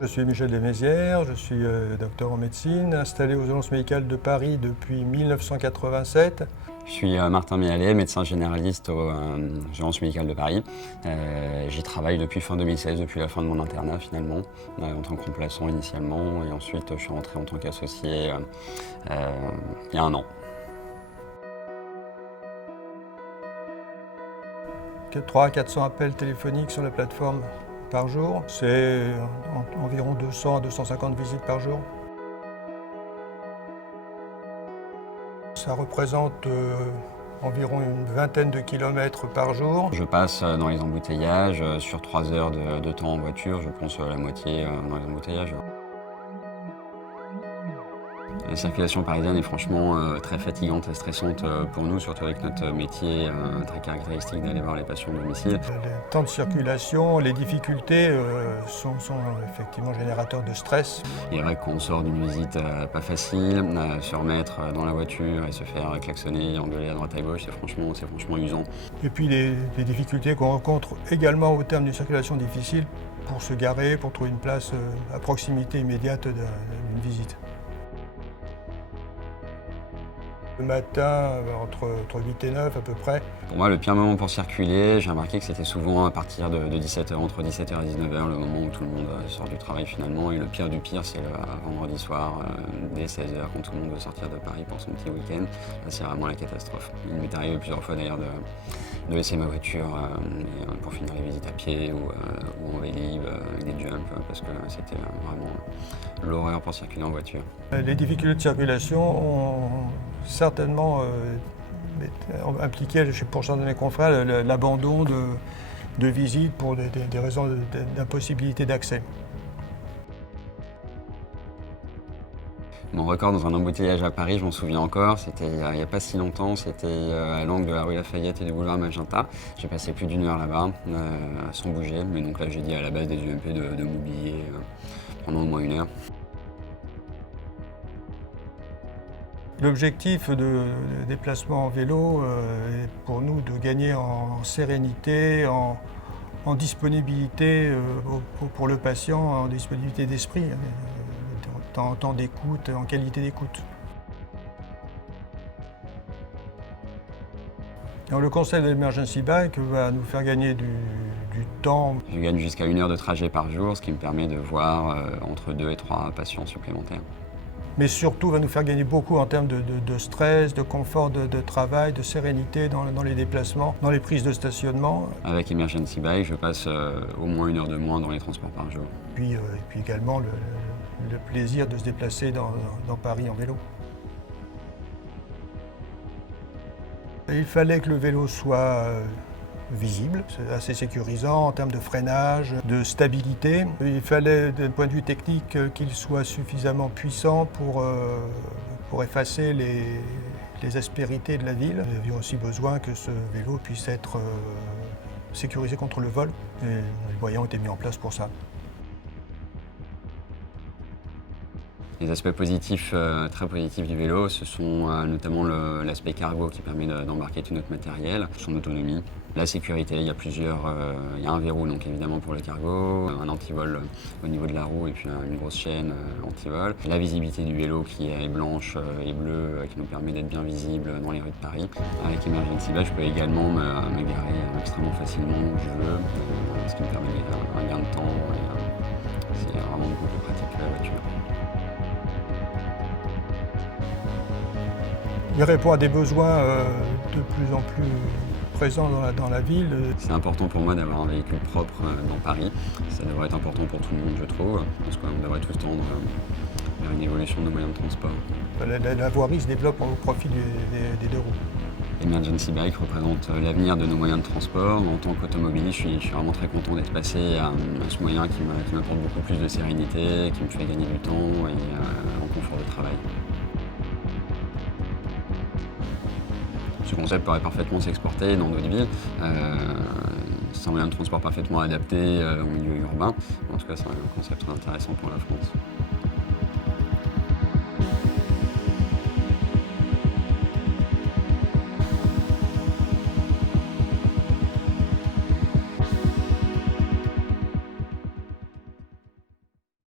Je suis Michel Desmézières, je suis docteur en médecine, installé aux urgences médicales de Paris depuis 1987. Je suis Martin Méallet, médecin généraliste aux urgences médicales de Paris. J'y travaille depuis fin 2016, depuis la fin de mon internat finalement, en tant que remplaçant initialement, et ensuite je suis rentré en tant qu'associé il y a un an. 300 à 400 appels téléphoniques sur la plateforme par jour. C'est environ 200 à 250 visites par jour. Ça représente environ une vingtaine de kilomètres par jour. Je passe dans les embouteillages, sur 3 heures de temps en voiture, je pense la moitié dans les embouteillages. La circulation parisienne est franchement très fatigante et stressante pour nous, surtout avec notre métier très caractéristique d'aller voir les patients au domicile. Les temps de circulation, les difficultés sont effectivement générateurs de stress. Il est vrai que quand on sort d'une visite pas facile, se remettre dans la voiture et se faire klaxonner, engueuler à droite à gauche, c'est franchement usant. Et puis les difficultés qu'on rencontre également au terme d'une circulation difficile pour se garer, pour trouver une place à proximité immédiate d'une visite. Le matin, entre 8 et 9 à peu près. Pour moi, le pire moment pour circuler, j'ai remarqué que c'était souvent à partir de 17h, entre 17h et 19h, le moment où tout le monde sort du travail finalement. Et le pire du pire, c'est le vendredi soir, dès 16h, quand tout le monde veut sortir de Paris pour son petit week-end. Là, c'est vraiment la catastrophe. Il m'est arrivé plusieurs fois d'ailleurs de laisser ma voiture pour finir les visites à pied ou en vélib, avec des jumps, parce que c'était vraiment l'horreur pour circuler en voiture. Les difficultés de circulation ont certainement impliqué, pour certains de mes confrères, l'abandon de visites pour des raisons d'impossibilité d'accès. Mon record dans un embouteillage à Paris, je m'en souviens encore, c'était il n'y a pas si longtemps, c'était à l'angle de la rue Lafayette et du boulevard Magenta. J'ai passé plus d'1 heure là-bas, sans bouger, mais donc là j'ai dit à la base des UMP de m'oublier pendant au moins 1 heure. L'objectif de déplacement en vélo est pour nous de gagner en sérénité, en disponibilité pour le patient, en disponibilité d'esprit, en temps d'écoute, en qualité d'écoute. Le concept de l'Emergency Bike va nous faire gagner du temps. Je gagne jusqu'à 1 heure de trajet par jour, ce qui me permet de voir entre 2 et 3 patients supplémentaires. Mais surtout va nous faire gagner beaucoup en termes de stress, de confort de travail, de sérénité dans les déplacements, dans les prises de stationnement. Avec Emergency Bike, je passe au moins 1 heure de moins dans les transports par jour. Et puis également le plaisir de se déplacer dans Paris en vélo. Il fallait que le vélo soit visible, c'est assez sécurisant en termes de freinage, de stabilité. Il fallait, d'un point de vue technique, qu'il soit suffisamment puissant pour effacer les aspérités de la ville. Nous avions aussi besoin que ce vélo puisse être sécurisé contre le vol, et les moyens ont été mis en place pour ça. Les aspects positifs, très positifs du vélo, ce sont notamment l'aspect cargo qui permet d'embarquer tout notre matériel, son autonomie, la sécurité. Il y a un verrou donc évidemment pour le cargo, un antivol au niveau de la roue et puis une grosse chaîne antivol. La visibilité du vélo qui est blanche et bleue, qui nous permet d'être bien visible dans les rues de Paris. Avec Emergency Bike, je peux également me garer extrêmement facilement où je veux, ce qui me permet un gain de temps et c'est vraiment beaucoup plus pratique que la voiture. Il répond à des besoins de plus en plus présents dans la ville. C'est important pour moi d'avoir un véhicule propre dans Paris. Ça devrait être important pour tout le monde, je trouve. Je pense qu'on devrait tous tendre vers une évolution de nos moyens de transport. La voirie se développe au profit des deux roues. Emergency Bike représente l'avenir de nos moyens de transport. En tant qu'automobiliste, je suis vraiment très content d'être passé à ce moyen qui m'apporte beaucoup plus de sérénité, qui me fait gagner du temps et en confort de travail. Ce concept pourrait parfaitement s'exporter dans d'autres villes. C'est un moyen de transport parfaitement adapté au milieu urbain. En tout cas, c'est un concept très intéressant pour la France.